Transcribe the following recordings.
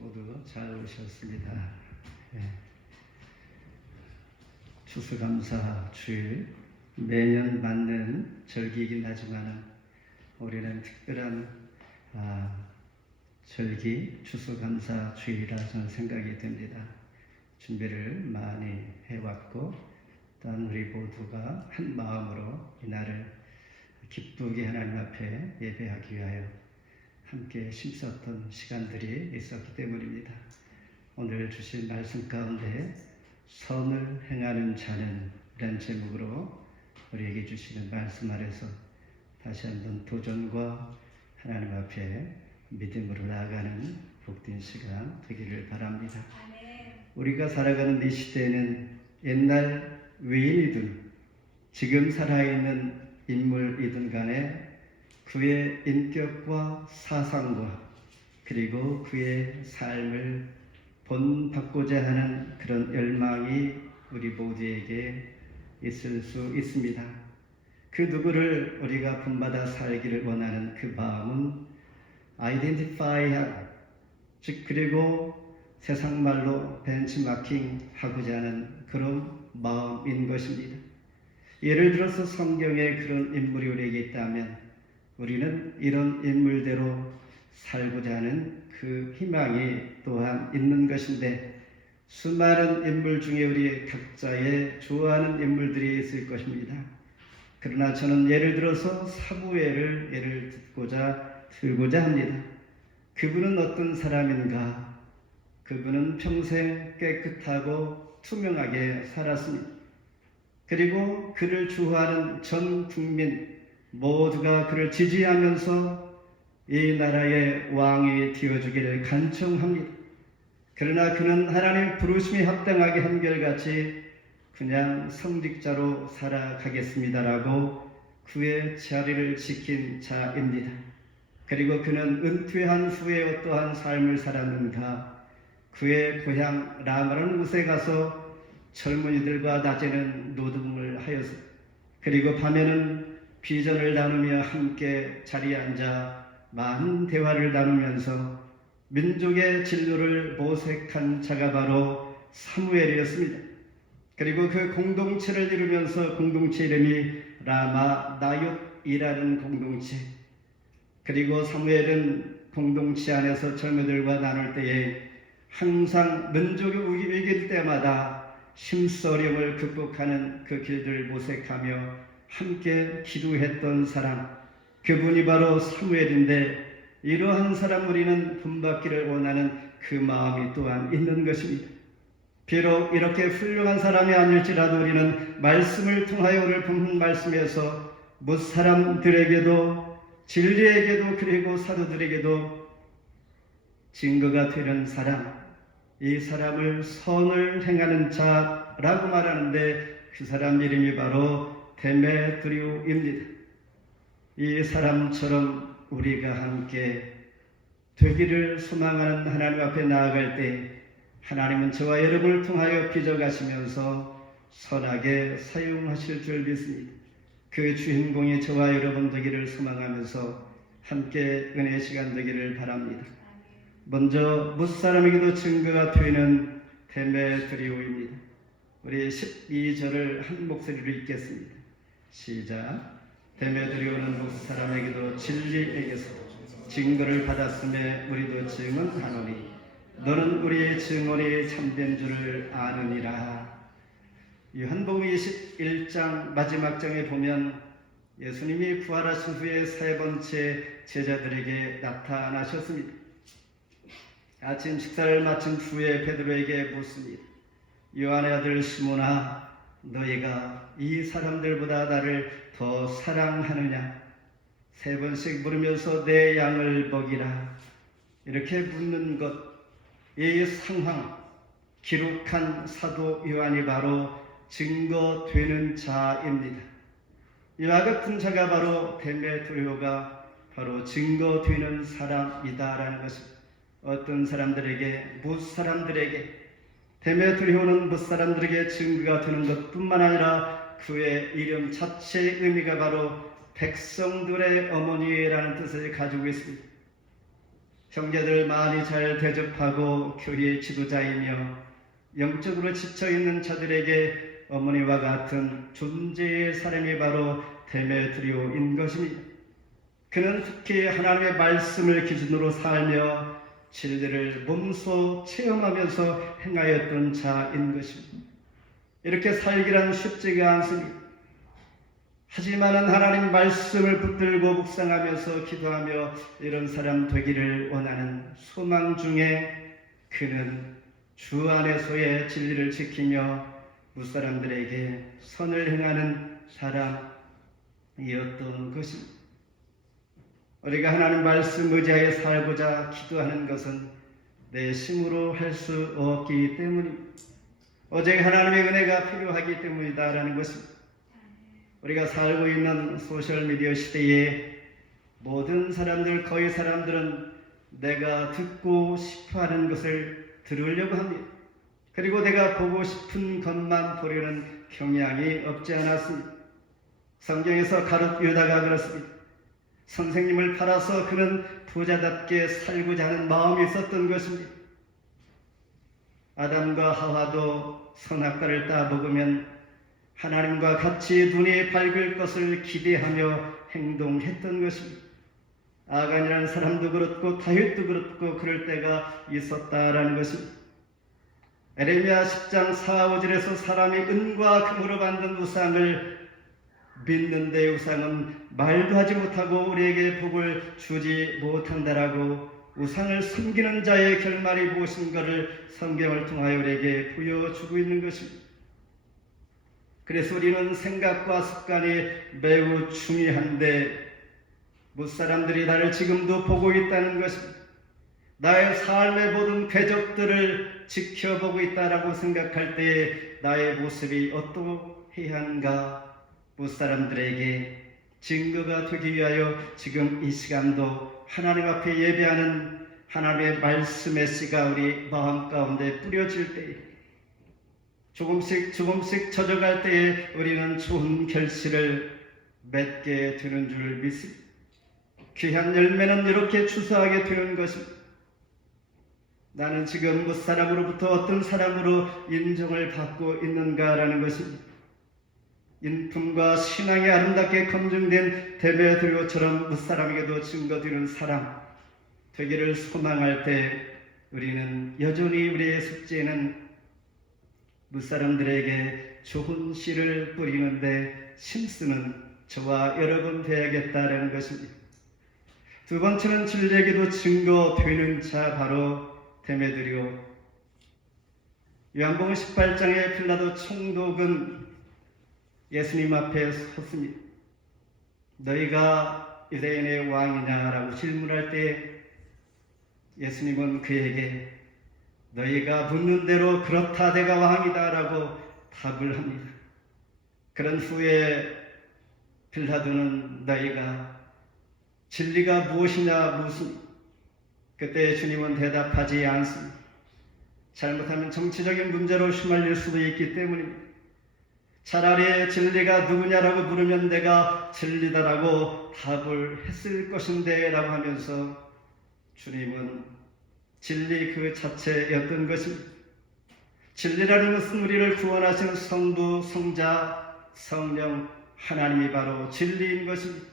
모두 잘 오셨습니다. 예. 추수감사 주일 매년 맞는 절기이긴 하지만 올해는 특별한 절기 추수감사 주일이라 저는 생각이 됩니다. 준비를 많이 해왔고 또한 우리 모두가 한 마음으로 이날을 기쁘게 하나님 앞에 예배하기 위하여 함께 힘썼던 시간들이 있었기 때문입니다. 오늘 주신 말씀 가운데 선을 행하는 자는 이라는 제목으로 우리에게 주시는 말씀 아래서 다시 한번 도전과 하나님 앞에 믿음으로 나아가는 복된 시간 되기를 바랍니다. 우리가 살아가는 이 시대에는 옛날 외인이든 지금 살아있는 인물이든 간에 그의 인격과 사상과 그리고 그의 삶을 본받고자 하는 그런 열망이 우리 모두에게 있을 수 있습니다. 그 누구를 우리가 본받아 살기를 원하는 그 마음은 아이덴티파이하고 즉 그리고 세상 말로 벤치마킹 하고자 하는 그런 마음인 것입니다. 예를 들어서 성경에 그런 인물이 우리에게 있다면 우리는 이런 인물대로 살고자 하는 그 희망이 또한 있는 것인데 수많은 인물 중에 우리 각자의 좋아하는 인물들이 있을 것입니다. 그러나 저는 예를 들어서 사무엘을 예를 들고자 합니다. 그분은 어떤 사람인가? 그분은 평생 깨끗하고 투명하게 살았습니다. 그리고 그를 좋아하는 전 국민 모두가 그를 지지하면서 이 나라의 왕이 되어주기를 간청합니다. 그러나 그는 하나님의 부르심에 합당하게 한결같이 그냥 성직자로 살아가겠습니다라고 그의 자리를 지킨 자입니다. 그리고 그는 은퇴한 후에 어떠한 삶을 살았는가? 그의 고향 라마라는 곳에 가서 젊은이들과 낮에는 노동을 하여서 그리고 밤에는 비전을 나누며 함께 자리에 앉아 많은 대화를 나누면서 민족의 진로를 모색한 자가 바로 사무엘이었습니다. 그리고 그 공동체를 이루면서 공동체 이름이 라마 나옅이라는 공동체. 그리고 사무엘은 공동체 안에서 젊은이들과 나눌 때에 항상 민족이 위기일 때마다 심수어려움을 극복하는 그 길들을 모색하며 함께 기도했던 사람, 그분이 바로 사무엘인데 이러한 사람 우리는 본받기를 원하는 그 마음이 또한 있는 것입니다. 비록 이렇게 훌륭한 사람이 아닐지라도 우리는 말씀을 통하여 오늘 본문 말씀에서 못 사람들에게도 진리에게도 그리고 사도들에게도 증거가 되는 사람, 이 사람을 선을 행하는 자라고 말하는데 그 사람 이름이 바로 데메드리오입니다. 이 사람처럼 우리가 함께 되기를 소망하는 하나님 앞에 나아갈 때 하나님은 저와 여러분을 통하여 빚어가시면서 선하게 사용하실 줄 믿습니다. 그 주인공이 저와 여러분 되기를 소망하면서 함께 은혜의 시간 되기를 바랍니다. 먼저 무사람에게도 증거가 되는 데메드리오입니다. 우리 12절을 한 목소리로 읽겠습니다. 시작. 데메드리오는 무사람에게도 진리에게서 증거를 받았음에 우리도 증언하노니 너는 우리의 증언이 참된 줄을 아느니라. 요한복음 21장 마지막 장에 보면 예수님이 부활하신 후에 세 번째 제자들에게 나타나셨습니다. 아침 식사를 마친 후에 베드로에게 묻습니다. 요한의 아들 시몬아, 너희가 이 사람들보다 나를 더 사랑하느냐? 세 번씩 물으면서 내 양을 먹이라. 이렇게 묻는 것, 이 상황, 기록한 사도 요한이 바로 증거되는 자입니다. 이와 같은 자가 바로 데메드리오가 바로 증거되는 사람이다라는 것입니다. 어떤 사람들에게, 무사람들에게, 데메드리오는 무사람들에게 증거가 되는 것뿐만 아니라 그의 이름 자체의 의미가 바로 백성들의 어머니라는 뜻을 가지고 있습니다. 형제들 많이 잘 대접하고 교회의 지도자이며 영적으로 지쳐있는 자들에게 어머니와 같은 존재의 사람이 바로 데메드리오인 것입니다. 그는 특히 하나님의 말씀을 기준으로 살며 진리를 몸소 체험하면서 행하였던 자인 것입니다. 이렇게 살기란 쉽지가 않습니다. 하지만은 하나님 말씀을 붙들고 묵상하면서 기도하며 이런 사람 되기를 원하는 소망 중에 그는 주 안에서의 진리를 지키며 무사람들에게 선을 행하는 사람이었던 것입니다. 우리가 하나님 말씀 의지하여 살고자 기도하는 것은 내 힘으로 할 수 없기 때문입니다. 오직 하나님의 은혜가 필요하기 때문이다라는 것입니다. 우리가 살고 있는 소셜미디어 시대에 모든 사람들, 거의 사람들은 내가 듣고 싶어하는 것을 들으려고 합니다. 그리고 내가 보고 싶은 것만 보려는 경향이 없지 않았습니다. 성경에서 가룟 유다가 그렇습니다. 선생님을 팔아서 그는 부자답게 살고자 하는 마음이 있었던 것입니다. 아담과 하와도 선악과를 따먹으면 하나님과 같이 눈이 밝을 것을 기대하며 행동했던 것입니다. 아간이라는 사람도 그렇고 다윗도 그렇고 그럴 때가 있었다라는 것입니다. 에레미야 10장 4, 5절에서 사람이 은과 금으로 만든 우상을 믿는데 우상은 말도 하지 못하고 우리에게 복을 주지 못한다라고 우상을 섬기는 자의 결말이 무엇인가를 성경을 통하여 우리에게 보여주고 있는 것입니다. 그래서 우리는 생각과 습관이 매우 중요한데 무사람들이 나를 지금도 보고 있다는 것입니다. 나의 삶의 모든 궤적들을 지켜보고 있다라고 생각할 때에 나의 모습이 어떠해야한가 무사람들에게 증거가 되기 위하여 지금 이 시간도 하나님 앞에 예배하는 하나님의 말씀의 씨가 우리 마음 가운데 뿌려질 때에 조금씩 젖어갈 때에 우리는 좋은 결실을 맺게 되는 줄 믿습니다. 귀한 열매는 이렇게 추수하게 되는 것입니다. 나는 지금 무사람으로부터 어떤 사람으로 인정을 받고 있는가라는 것입니다. 인품과 신앙이 아름답게 검증된 데메드리오처럼 무사람에게도 증거되는 사람 되기를 소망할 때 우리는 여전히 우리의 숙제는 무사람들에게 좋은 씨를 뿌리는데 힘쓰는 저와 여러분 되어야겠다라는 것입니다. 두 번째는 진리에게도 증거되는 자 바로 데메드리오. 요한복음 18장의 빌라도 총독은 예수님 앞에 섰습니다. 너희가 유대인의 왕이냐라고 질문할 때 예수님은 그에게 너희가 묻는 대로 그렇다 내가 왕이다라고 답을 합니다. 그런 후에 빌라도는 너희가 진리가 무엇이냐 묻습니다. 그때 주님은 대답하지 않습니다. 잘못하면 정치적인 문제로 휘말릴 수도 있기 때문입니다. 차라리 진리가 누구냐라고 물으면 내가 진리다라고 답을 했을 것인데 라고 하면서 주님은 진리 그 자체였던 것입니다. 진리라는 것은 우리를 구원하시는 성부, 성자, 성령 하나님이 바로 진리인 것입니다.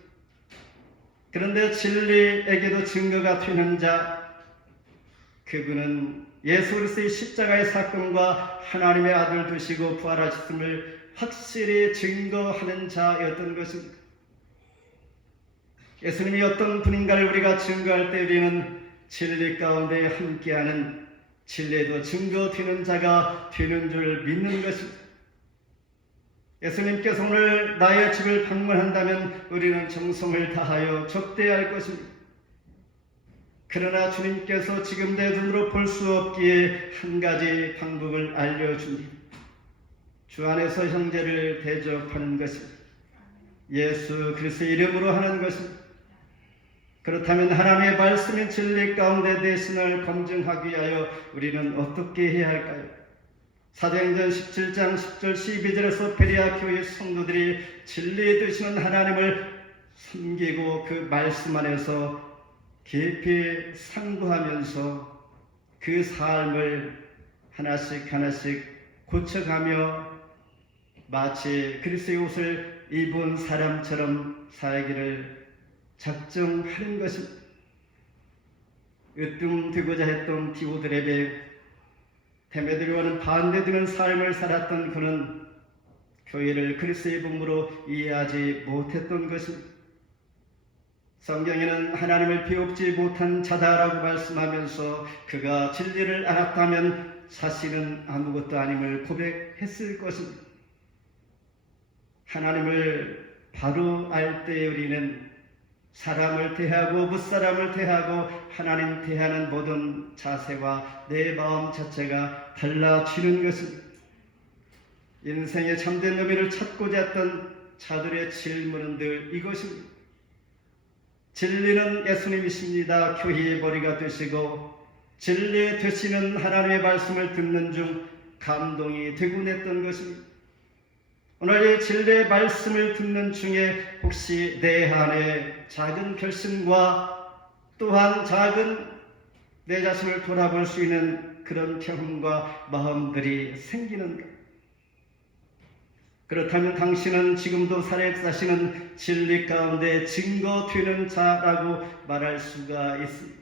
그런데 진리에게도 증거가 되는 자 그분은 예수 그리스도의 십자가의 사건과 하나님의 아들 되시고 부활하셨음을 확실히 증거하는 자였던 것입니다. 예수님이 어떤 분인가를 우리가 증거할 때 우리는 진리 가운데 함께하는 진리에도 증거되는 자가 되는 줄 믿는 것입니다. 예수님께서 오늘 나의 집을 방문한다면 우리는 정성을 다하여 접대할 것입니다. 그러나 주님께서 지금 내 눈으로 볼 수 없기에 한 가지 방법을 알려줍니다. 주 안에서 형제를 대접하는 것입니다. 예수 그리스도의 이름으로 하는 것입니다. 그렇다면 하나님의 말씀인 진리 가운데 대신을 검증하기 위하여 우리는 어떻게 해야 할까요? 사도행전 17장 10절 12절에서 베레아 교회 성도들이 진리 되시는 하나님을 섬기고 그 말씀 안에서 깊이 상고하면서 그 삶을 하나씩 하나씩 고쳐가며 마치 그리스도의 옷을 입은 사람처럼 살기를 작정하는 것입니다. 으뜸되고자 했던 디오드렙의 데메드리와는 반대되는 삶을 살았던 그는 교회를 그리스도의 복음으로 이해하지 못했던 것입니다. 성경에는 하나님을 배웁지 못한 자다라고 말씀하면서 그가 진리를 알았다면 자신은 아무것도 아님을 고백했을 것입니다. 하나님을 바로 알 때 우리는 사람을 대하고 무사람을 대하고 하나님 대하는 모든 자세와 내 마음 자체가 달라지는 것입니다. 인생의 참된 의미를 찾고자 했던 자들의 질문은 늘 이것입니다. 진리는 예수님이십니다. 교회의 머리가 되시고 진리 되시는 하나님의 말씀을 듣는 중 감동이 되곤 했던 것입니다. 오늘 이 진리의 말씀을 듣는 중에 혹시 내 안에 작은 결심과 또한 작은 내 자신을 돌아볼 수 있는 그런 경험과 마음들이 생기는가? 그렇다면 당신은 지금도 살아사시는 진리 가운데 증거되는 자라고 말할 수가 있습니다.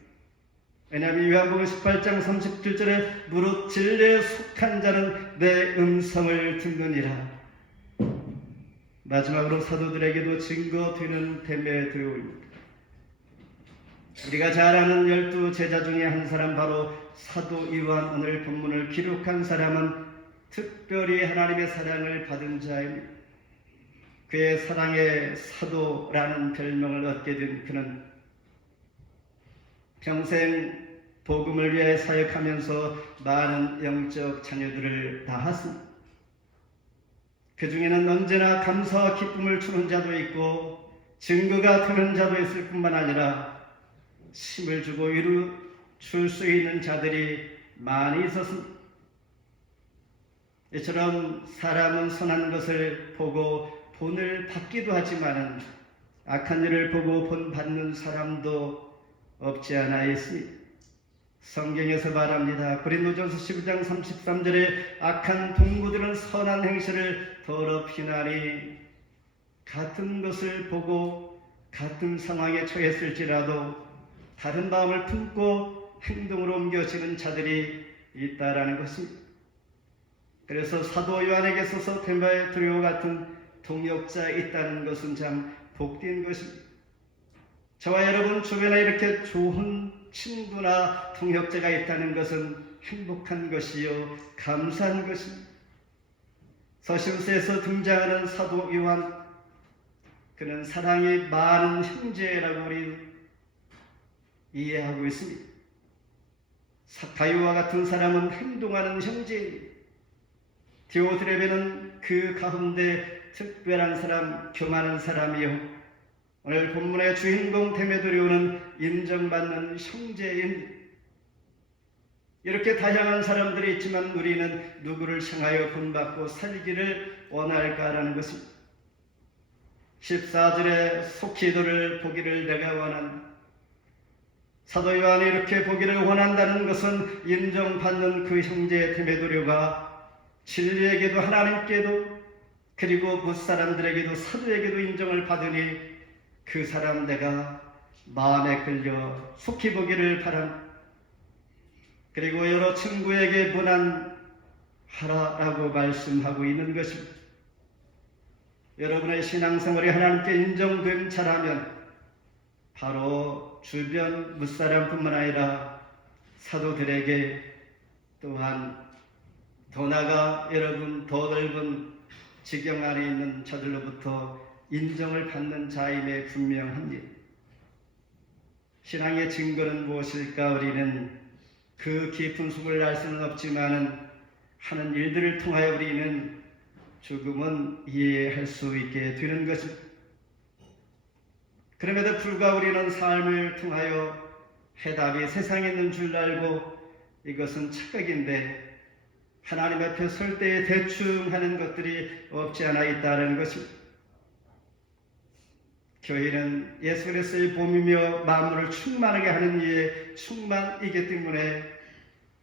왜냐하면 요한복음 18장 37절에 무릇 진리에 속한 자는 내 음성을 듣느니라. 마지막으로 사도들에게도 증거되는 데메드리오입니다. 우리가 잘 아는 12 제자 중에 한 사람, 바로 사도 요한, 오늘 본문을 기록한 사람은 특별히 하나님의 사랑을 받은 자입니다. 그의 사랑의 사도라는 별명을 얻게 된 그는 평생 복음을 위해 사역하면서 많은 영적 자녀들을 낳았습니다. 그 중에는 언제나 감사와 기쁨을 주는 자도 있고 증거가 되는 자도 있을 뿐만 아니라 힘을 주고 위로 줄 수 있는 자들이 많이 있었습니다. 이처럼 사람은 선한 것을 보고 본을 받기도 하지만 악한 일을 보고 본 받는 사람도 없지 않아 있습니다. 성경에서 말합니다. 고린도전서 15장 33절에 악한 동무들은 선한 행실을 더럽히나니 같은 것을 보고 같은 상황에 처했을지라도 다른 마음을 품고 행동으로 옮겨지는 자들이 있다라는 것입니다. 그래서 사도 요한에게 있어서 데메드리오 같은 동역자 있다는 것은 참 복된 것입니다. 저와 여러분 주변에 이렇게 좋은 친구나 동역자가 있다는 것은 행복한 것이요 감사한 것입니다. 서신서에서 등장하는 사도 요한, 그는 사랑이 많은 형제라고 우리 이해하고 있습니다. 사카요와 같은 사람은 행동하는 형제입니다. 디오드레베는 그 가운데 특별한 사람, 교만한 사람이요, 오늘 본문의 주인공 데메드리오는 인정받는 형제인, 이렇게 다양한 사람들이 있지만 우리는 누구를 향하여 본받고 살기를 원할까라는 것입니다. 14절에 속히 너를 보기를 내가 원한다. 사도 요한이 이렇게 보기를 원한다는 것은 인정받는 그 형제 데메드리오가 진리에게도 하나님께도 그리고 무사람들에게도 사도에게도 인정을 받으니 그 사람 내가 마음에 끌려 속히 보기를 바랍니다. 그리고 여러 친구에게 문안하라라고 말씀하고 있는 것입니다. 여러분의 신앙생활이 하나님께 인정된 자라면 바로 주변 무사람뿐만 아니라 사도들에게, 또한 더 나아가 여러분 더 넓은 지경 안에 있는 저들로부터 인정을 받는 자임에 분명합니다. 신앙의 증거는 무엇일까? 우리는 그 깊은 속을 알 수는 없지만 하는 일들을 통하여 우리는 조금은 이해할 수 있게 되는 것입니다. 그럼에도 불구하고 우리는 삶을 통하여 해답이 세상에 있는 줄 알고 이것은 착각인데 하나님 앞에 설 때에 대충 하는 것들이 없지 않아 있다는 것입니다. 교회는 예수 그리스도의 몸이며 만물을 충만하게 하는 이의 충만이기 때문에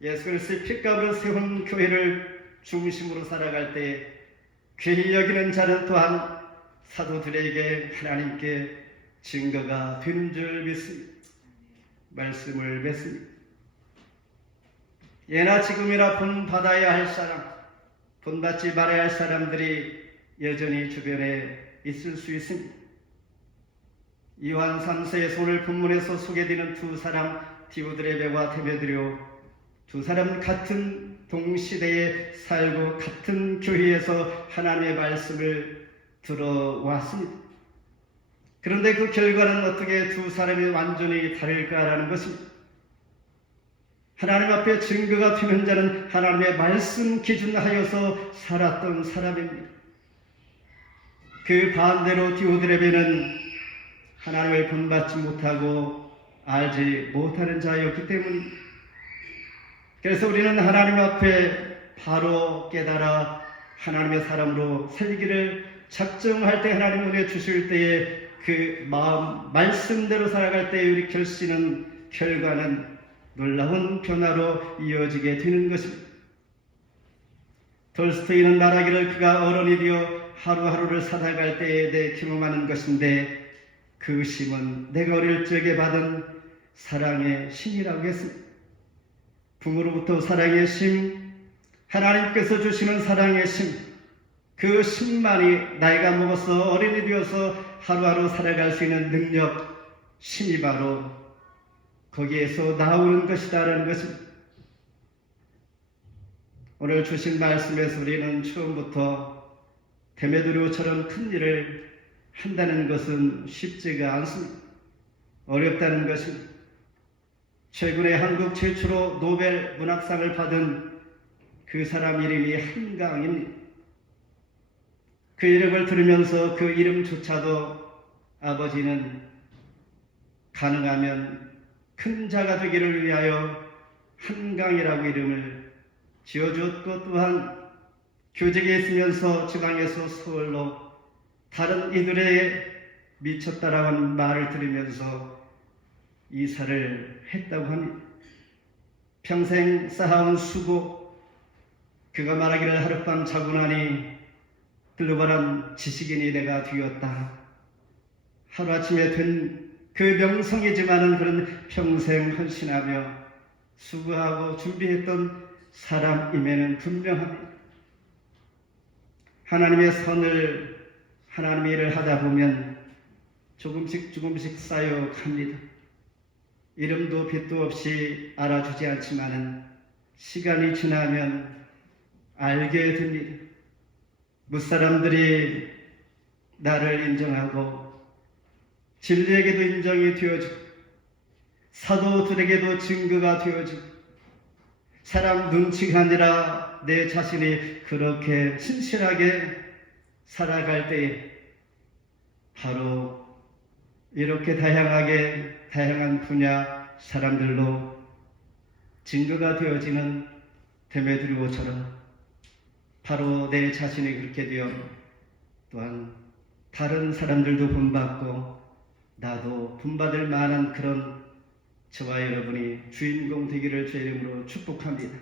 예수 그리스도의 피값으로 세운 교회를 중심으로 살아갈 때 귀히 여기는 자는 또한 사도들에게 하나님께 증거가 되는 줄 믿습니다. 말씀을 맺습니다. 예나 지금이나 본받아야 할 사람, 본받지 말아야 할 사람들이 여전히 주변에 있을 수 있습니다. 요한 3세의 오늘 본문에서 소개되는 두 사람 디오드레베와 데메드리오, 두 사람 같은 동시대에 살고 같은 교회에서 하나님의 말씀을 들어왔습니다. 그런데 그 결과는 어떻게 두 사람이 완전히 다를까라는 것입니다. 하나님 앞에 증거가 되는 자는 하나님의 말씀 기준하여서 살았던 사람입니다. 그 반대로 디오드레베는 하나님을 본받지 못하고 알지 못하는 자였기 때문입니다. 그래서 우리는 하나님 앞에 바로 깨달아 하나님의 사람으로 살기를 작정할 때, 하나님 은혜 주실 때에 그 마음 말씀대로 살아갈 때에 우리 결심은 결과는 놀라운 변화로 이어지게 되는 것입니다. 돌스토이는 말하기를 그가 어른이 되어 하루하루를 살아갈 때에 대해 경험하는 것인데 그 심은 내가 어릴 적에 받은 사랑의 심이라고 했습니다. 부모로부터 사랑의 심, 하나님께서 주시는 사랑의 심, 그 심만이 나이가 먹어서 어린이 되어서 하루하루 살아갈 수 있는 능력, 심이 바로 거기에서 나오는 것이다라는 것입니다. 오늘 주신 말씀에서 우리는 처음부터 데메드리오처럼 큰 일을 한다는 것은 쉽지가 않습니다. 어렵다는 것입니다. 최근에 한국 최초로 노벨 문학상을 받은 그 사람 이름이 한강입니다. 그 이름을 들으면서 그 이름조차도 아버지는 가능하면 큰 자가 되기를 위하여 한강이라고 이름을 지어주었고, 또한 교직에 있으면서 지방에서 서울로 다른 이들에 미쳤다라고 하는 말을 들으면서 이사를 했다고 합니다. 평생 쌓아온 수고, 그가 말하기를 하룻밤 자고 나니 글로벌한 지식인이 내가 되었다. 하루아침에 된 그 명성이지만은 그런 평생 헌신하며 수고하고 준비했던 사람임에는 분명합니다. 하나님의 선을, 하나님의 일을 하다 보면 조금씩 쌓여갑니다. 이름도 빛도 없이 알아주지 않지만은 시간이 지나면 알게 됩니다. 무사람들이 나를 인정하고 진리에게도 인정이 되어지고 사도들에게도 증거가 되어지고 사람 눈치가 아니라 내 자신이 그렇게 신실하게 살아갈 때에 바로 이렇게 다양한 분야 사람들로 증거가 되어지는 데메드리오처럼 바로 내 자신이 그렇게 되어 또한 다른 사람들도 본받고 나도 본받을 만한 그런 저와 여러분이 주인공 되기를 주의 이름으로 축복합니다.